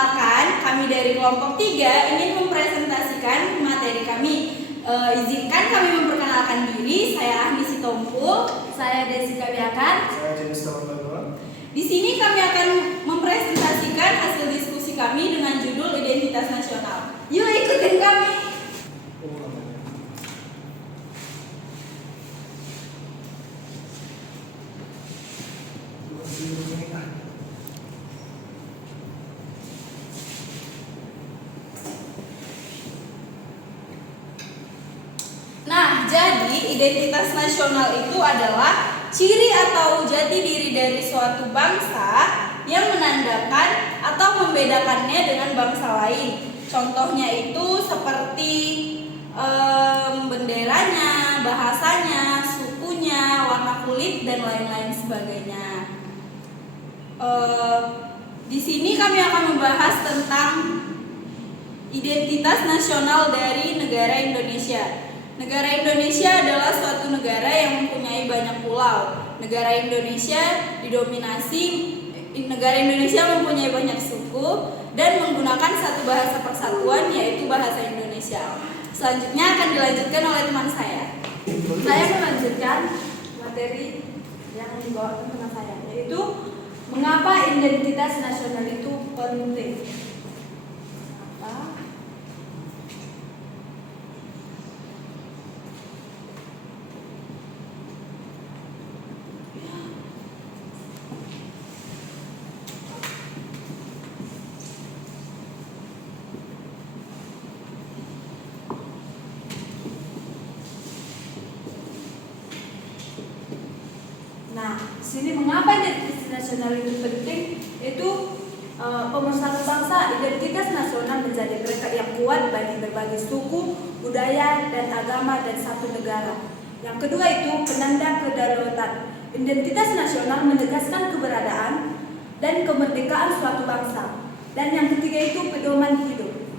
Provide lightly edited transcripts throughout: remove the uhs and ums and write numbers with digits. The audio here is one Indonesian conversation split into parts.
Perkenalkan, kami dari kelompok 3 ingin mempresentasikan materi kami. Izinkan kami memperkenalkan diri. Saya Ahmi Sitompul. Saya Desi Kabiakan. Saya Jenis Taman. Di sini kami akan mempresentasikan hasil diskusi kami dengan judul Identitas Nasional. Yuk ikutin kami. Nah, jadi identitas nasional itu adalah ciri atau jati diri dari suatu bangsa yang menandakan atau membedakannya dengan bangsa lain. Contohnya itu seperti benderanya, bahasanya, sukunya, warna kulit, dan lain-lain sebagainya. Di sini kami akan membahas tentang identitas nasional dari negara Indonesia. Negara Indonesia adalah suatu negara yang mempunyai banyak pulau. Negara Indonesia mempunyai banyak suku dan menggunakan satu bahasa persatuan, yaitu bahasa Indonesia. Selanjutnya akan dilanjutkan oleh teman saya. Saya melanjutkan materi yang dibawa teman saya, yaitu mengapa identitas nasional itu penting. Nah, sini mengapa identitas nasional itu penting? Itu pemersatu bangsa. Identitas nasional menjadi mereka yang kuat bagi berbagai suku, budaya, dan agama dan satu negara. Yang kedua itu penanda kedaulatan. Identitas nasional menegaskan keberadaan dan kemerdekaan suatu bangsa. Dan yang ketiga itu pedoman hidup.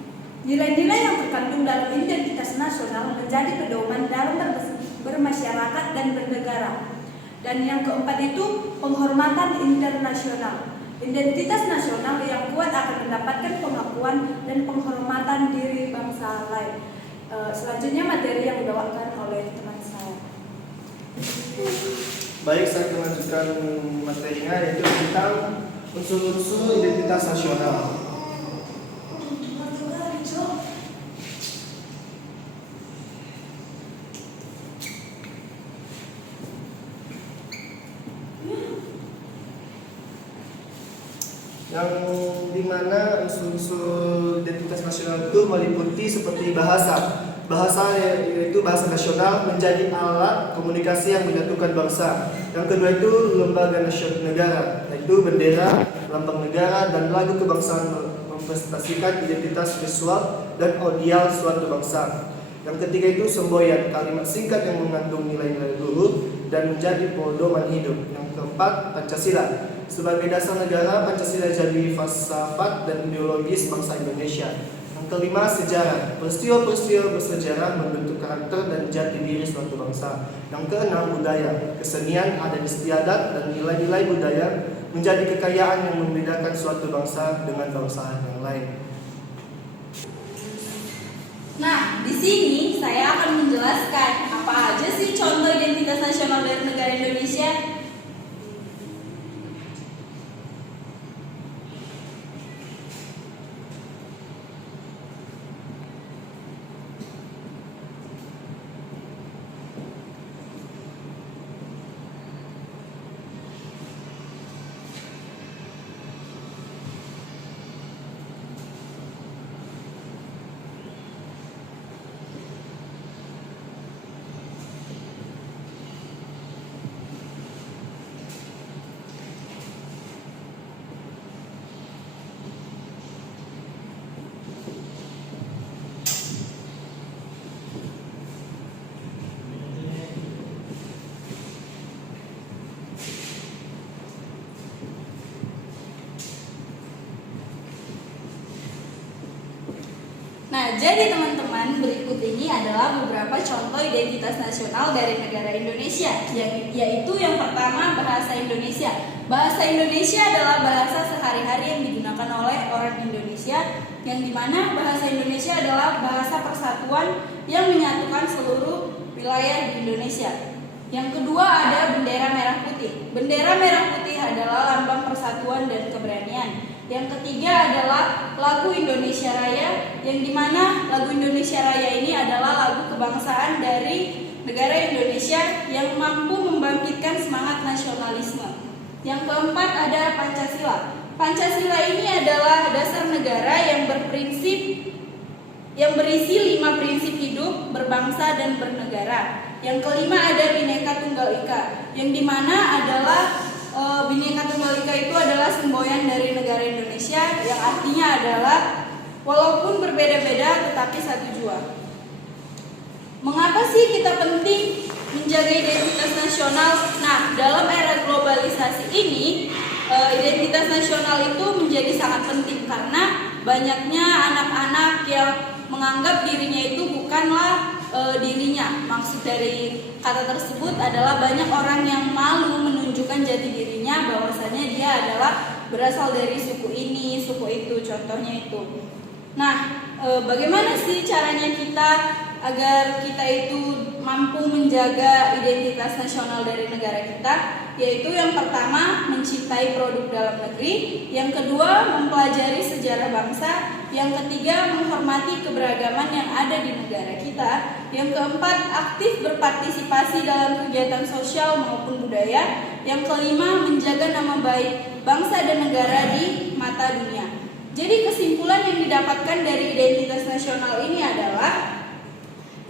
Nilai-nilai yang terkandung dalam identitas nasional menjadi pedoman dalam bermasyarakat dan bernegara. Dan yang keempat itu penghormatan internasional. Identitas nasional yang kuat akan mendapatkan pengakuan dan penghormatan diri bangsa lain. Selanjutnya materi yang dibawakan oleh teman saya. Baik, saya melanjutkan materinya, yaitu tentang unsur-unsur identitas nasional. Yang dimana unsur-unsur identitas nasional itu meliputi seperti bahasa. Bahasa yaitu bahasa nasional menjadi alat komunikasi yang menyatukan bangsa. Yang kedua itu lembaga nasional negara, yaitu bendera, lambang negara, dan lagu kebangsaan mempresentasikan identitas visual dan audial suatu bangsa. Yang ketiga itu semboyan, kalimat singkat yang mengandung nilai-nilai luhur dan menjadi pedoman hidup. Yang keempat, Pancasila. Sebagai dasar negara, Pancasila jadi falsafat dan ideologis bangsa Indonesia. Yang kelima, sejarah. Peristiwa-peristiwa bersejarah membentuk karakter dan jati diri suatu bangsa. Yang keenam, budaya. Kesenian, adat istiadat, dan nilai-nilai budaya menjadi kekayaan yang membedakan suatu bangsa dengan bangsa yang lain. Nah, di sini saya akan menjelaskan apa aja sih contoh identitas nasional dari negara Indonesia. Nah, jadi teman-teman, berikut ini adalah beberapa contoh identitas nasional dari negara Indonesia, yaitu yang pertama bahasa Indonesia. Bahasa Indonesia adalah bahasa sehari-hari yang digunakan oleh orang Indonesia, yang dimana bahasa Indonesia adalah bahasa persatuan yang menyatukan seluruh wilayah di Indonesia. Yang kedua ada bendera merah putih. Bendera merah putih adalah lambang persatuan dan keberanian. Yang ketiga adalah lagu Indonesia Raya, yang dimana lagu Indonesia Raya ini adalah lagu kebangsaan dari negara Indonesia yang mampu membangkitkan semangat nasionalisme. Yang keempat ada Pancasila. Pancasila ini adalah dasar negara yang berisi 5 prinsip hidup, berbangsa dan bernegara. Yang kelima ada Bhinneka Tunggal Ika, yang dimana adalah Bhinneka Tunggal Ika itu adalah semboyan dari negara Indonesia, yang artinya adalah walaupun berbeda-beda tetapi satu jua. Mengapa sih kita penting menjaga identitas nasional? Nah, dalam era globalisasi ini, identitas nasional itu menjadi sangat penting karena banyaknya anak-anak yang menganggap dirinya itu bukanlah dirinya. Maksud dari kata tersebut adalah banyak orang yang malu menunjukkan jati dirinya bahwasanya dia adalah berasal dari suku ini, suku itu, contohnya itu. Nah, bagaimana sih caranya kita agar kita itu mampu menjaga identitas nasional dari negara kita? Yaitu yang pertama, mencintai produk dalam negeri. Yang kedua, mempelajari sejarah bangsa. Yang ketiga, menghormati keberagaman yang ada di negara kita. Yang keempat, aktif berpartisipasi dalam kegiatan sosial maupun budaya. Yang kelima, menjaga nama baik bangsa dan negara di mata dunia. Jadi kesimpulan yang didapatkan dari identitas nasional ini adalah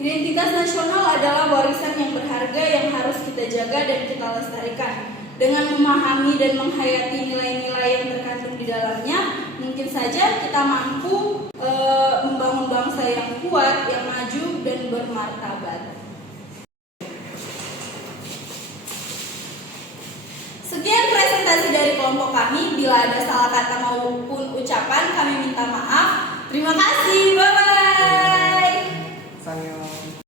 identitas nasional adalah warisan yang berharga yang harus kita jaga dan kita lestarikan. Dengan memahami dan menghayati nilai-nilai yang terkandung di dalamnya, mungkin saja kita mampu membangun bangsa yang kuat, yang maju dan bermartabat. Sekian presentasi dari kelompok kami. Bila ada salah kata maupun ucapan, kami minta maaf. Terima kasih. Bye-bye.